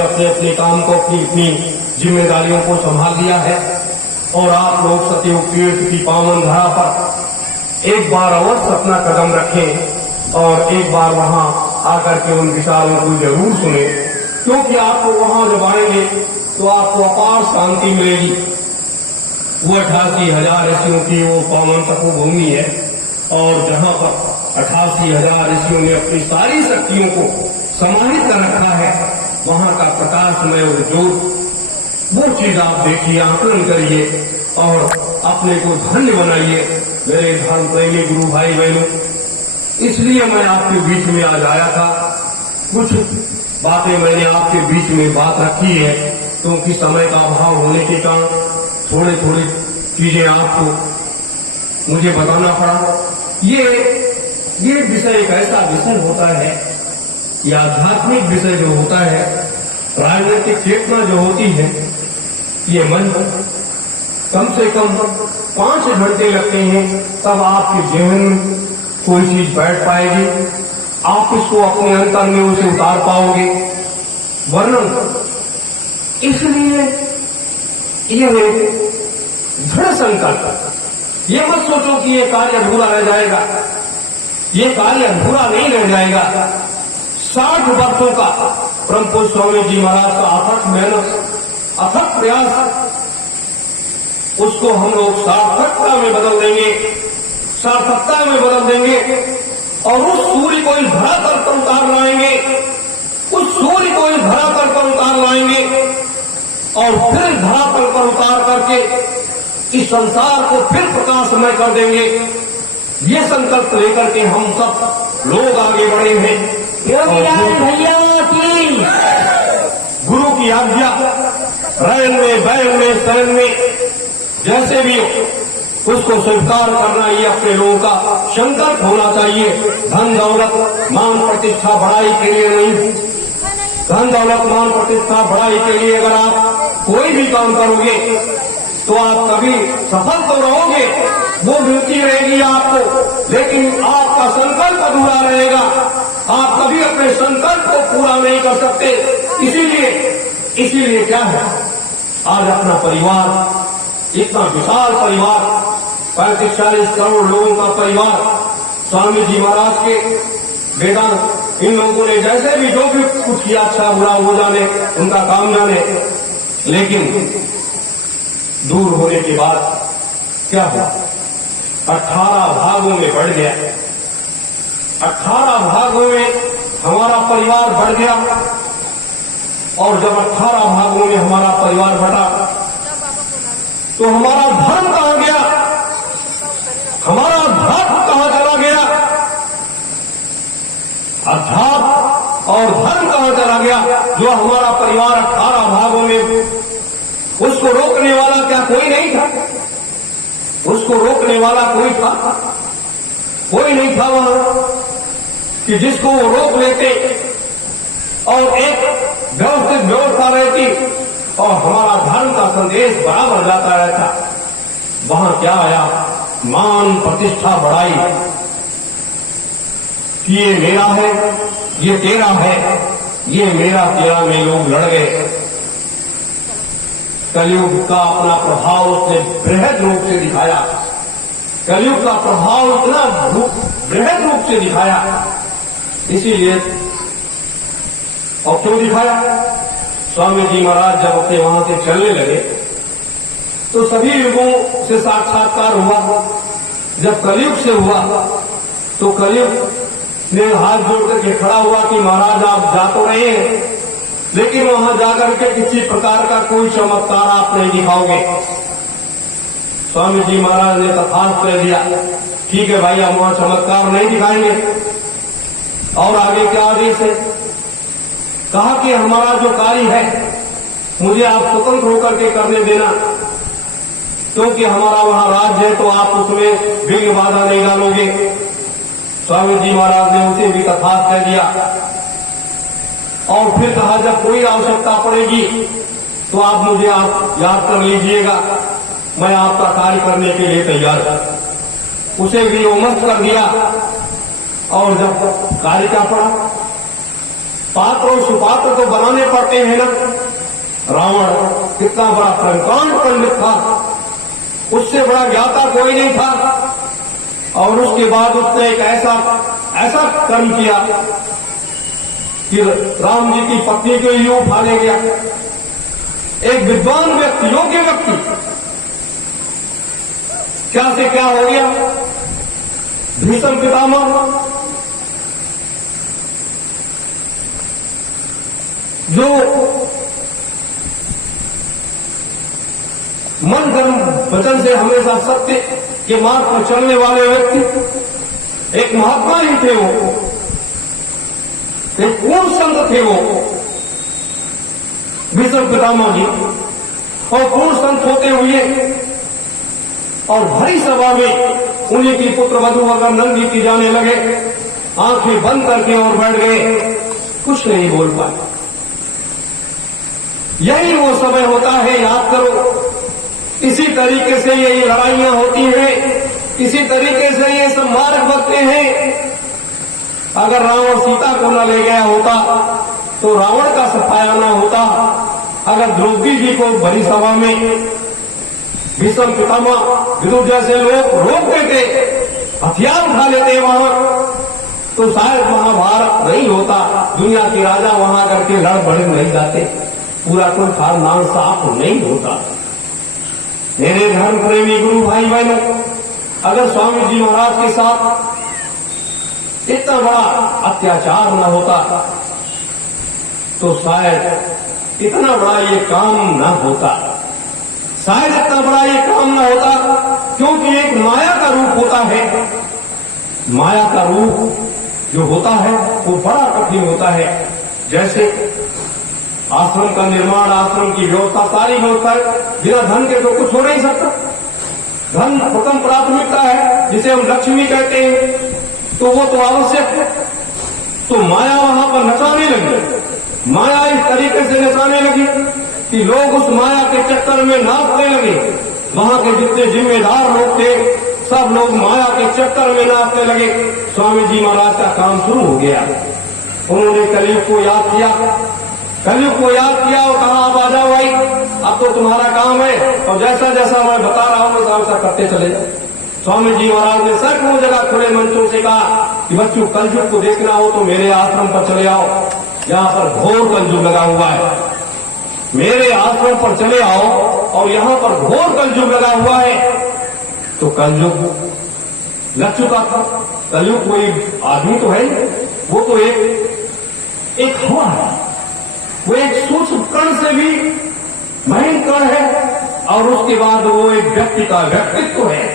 अपने अपने काम को, अपनी अपनी जिम्मेदारियों को संभाल लिया है और आप लोग सतयुग तीर्थ की पावन धरा पर एक बार अवश्य अपना कदम रखें और एक बार वहां आकर के उन विचारों को जरूर सुने, क्योंकि आपको वहां जब आएंगे तो आपको अपार शांति मिलेगी। वो 88,000 ऋषियों की वो पावन तपोभूमि है और जहां पर 88,000 ऋषियों ने अपनी सारी शक्तियों को समाहित कर रखा है, वहां का प्रकाशमय उद्योग, वो चीज आप देखिए, आकलन करिए और अपने को धन्य बनाइए मेरे धर्म प्रेमी गुरु भाई बहनों। इसलिए मैं आपके बीच में आज आया था। कुछ बातें मैंने आपके बीच में बात रखी है, क्योंकि समय का अभाव होने के कारण थोड़ी थोड़ी चीजें आपको मुझे बताना पड़ा। ये विषय एक ऐसा विषय होता है, ये आध्यात्मिक विषय जो होता है, राजनीतिक चेतना जो होती है, ये मन कम से कम 5 घंटे लगते हैं, तब आपके जीवन में कोई चीज बैठ पाएगी, आप इसको अपने अंतर में उसे उतार पाओगे। वर्णन इसलिए ये दृढ़ संकल्प, ये मत सोचो कि ये कार्य अधूरा रह जाएगा, ये कार्य अधूरा नहीं रह जाएगा। 60 वर्षों का परम पूज्य स्वामी जी महाराज का अथक मेहनत, अथक प्रयास, उसको हम लोग सार्थकता में बदल देंगे, सार्थकता में बदल देंगे और उस सूर्य को इस धरातल पर उतार लाएंगे, उस सूर्य को इस धरातल पर उतार लाएंगे और फिर धरातल पर उतार करके इस संसार को फिर प्रकाशमय कर देंगे। ये संकल्प लेकर के हम सब लोग आगे बढ़े हैं। भैया की गुरु की आज्ञा, रैन में, बैन में, शरण में, जैसे भी हो उसको स्वीकार करना, ये अपने लोगों का संकल्प होना चाहिए। धन दौलत मान प्रतिष्ठा बढ़ाई के लिए नहीं, धन दौलत मान प्रतिष्ठा बढ़ाई के लिए अगर आप कोई भी काम करोगे तो आप कभी सफल तो रहोगे, वो मिलती रहेगी आपको, लेकिन आपका संकल्प अधूरा रहेगा, आप कभी अपने संकल्प को पूरा नहीं कर सकते। इसीलिए क्या है, आज अपना परिवार, इतना विशाल परिवार, 35-40 करोड़ लोगों का परिवार, स्वामी जी महाराज के वेदांत, इन लोगों ने जैसे भी जो भी कुछ किया, अच्छा बुरा हो जाने, उनका काम जाने, लेकिन दूर होने के बाद क्या हुआ, 18 भागों में बढ़ गया। 18 भागों में हमारा परिवार बढ़ गया और जब 18 भागों में हमारा परिवार बढ़ा तो हमारा धर्म कहां गया, हमारा अध्यात्म कहां चला गया, अध्यात्म और धर्म कहां चला गया। जो हमारा परिवार 18 भागों में, उसको रोकने वाला क्या कोई नहीं था, उसको रोकने वाला कोई था, कोई नहीं था वहां कि जिसको वो रोक लेते और एक व्यवस्थित व्यवस्था रहती और हमारा धर्म का संदेश बराबर जाता रहता। वहां क्या आया, मान प्रतिष्ठा बढ़ाई कि ये मेरा है, ये तेरा है, ये मेरा तेरा में लोग लड़ गए। कलयुग का अपना प्रभाव उसने बृहद रूप से दिखाया, कलयुग का प्रभाव इतना बृहद रूप से दिखाया। इसीलिए और क्यों दिखाया, स्वामी जी महाराज जब अपने वहां से चलने लगे तो सभी युगों से साक्षात्कार हुआ। जब कलयुग से हुआ तो कलयुग ने हाथ जोड़ करके खड़ा हुआ कि महाराज आप जा तो रहे हैं, लेकिन वहां जाकर के किसी प्रकार का कोई चमत्कार आप नहीं दिखाओगे। स्वामी जी महाराज ने तथास्तु कह दिया, ठीक है भाई, हम वहां चमत्कार नहीं दिखाएंगे। और आगे क्या आदेश है, कहा कि हमारा जो कार्य है मुझे आप स्वतंत्र होकर के करने देना, क्योंकि हमारा वहां राज्य है तो आप उसमें विघ्न बाधा नहीं डालोगे। स्वामी जी महाराज ने उसे भी तथास्तु कह दिया और फिर कहा जब कोई आवश्यकता पड़ेगी तो आप मुझे आप याद कर लीजिएगा, मैं आपका कार्य करने के लिए तैयार हूं। उसे भी वो मस्त कर दिया और जब कार्य का पड़ा पात्र और सुपात्र तो बनाने पड़ते हैं ना। रावण कितना बड़ा प्रकांड पंडित था, उससे बड़ा ज्ञाता कोई नहीं था। और उसके बाद उसने एक ऐसा कर्म किया कि राम जी की पत्नी को यूं उठा ले गया। एक विद्वान व्यक्ति, योग्य व्यक्ति, क्या से क्या हो गया। भीष्म पितामह जो मन कर्म वचन से हमेशा सत्य के मार्ग पर चलने वाले व्यक्ति, एक महात्मा ही थे वो, एक पूर्ण संत थे वो भीष्म पितामह जी। और पूर्ण संत होते हुए और भरी सभा में उन्हीं की पुत्र वधू अगर नंदी की जाने लगे, आंखें बंद करके और बैठ गए, कुछ नहीं बोल पाए। यही वो समय होता है, याद करो। इसी तरीके से ये लड़ाइयां होती हैं, इसी तरीके से ये सब मार्ग बनते हैं। अगर रावण सीता को न ले गया होता तो रावण का सफाया न होता। अगर द्रौपदी जी को भरी सभा में भीष्म पितामह विदुर जैसे लोग रोक देते, हथियार उठा लेते वहां, तो शायद महाभारत नहीं होता। दुनिया के राजा वहां करके लड़ बड़े नहीं जाते, पूरा कोई खानदान साफ नहीं होता। मेरे धर्म प्रेमी गुरु भाई बहनों, अगर स्वामी जी महाराज के साथ इतना बड़ा अत्याचार न होता तो शायद इतना बड़ा ये काम न होता, शायद इतना बड़ा ये काम न होता। क्योंकि एक माया का रूप होता है, माया का रूप जो होता है वो बड़ा कठिन होता है। जैसे आश्रम का निर्माण, आश्रम की व्यवस्था, सारी व्यवस्था बिना धन के तो कुछ हो नहीं सकता। धन प्रथम प्राथमिकता है, जिसे हम लक्ष्मी कहते हैं, तो वो तो आवश्यक है। तो माया वहां पर नचाने लगी, माया इस तरीके से नचाने लगी कि लोग उस माया के चक्कर में नाचने लगे। वहां के जितने जिम्मेदार लोग थे सब लोग माया के चक्कर में नाचने लगे। स्वामी जी महाराज का काम शुरू हो गया। उन्होंने कलयुग को याद किया, कलयुग को याद किया और कहा अब आ जाओ भाई, अब तो तुम्हारा काम है। और जैसा जैसा मैं बता रहा हूं वैसा वैसा करते चले जाओ। स्वामी जी महाराज ने सैकड़ों जगह खुले मंचों से कहा कि बच्चों कलयुग को देखना हो तो मेरे आश्रम पर चले आओ, यहां पर घोर कलयुग लगा हुआ है। मेरे आश्रम पर चले आओ और यहां पर घोर कलयुग लगा हुआ है। तो कलयुग लग चुका था। कलयुग कोई आदमी तो है, वो तो एक हवा है, वो एक सूक्ष्म कण से भी भयंकर है। और उसके बाद वो एक व्यक्ति का व्यक्तित्व है।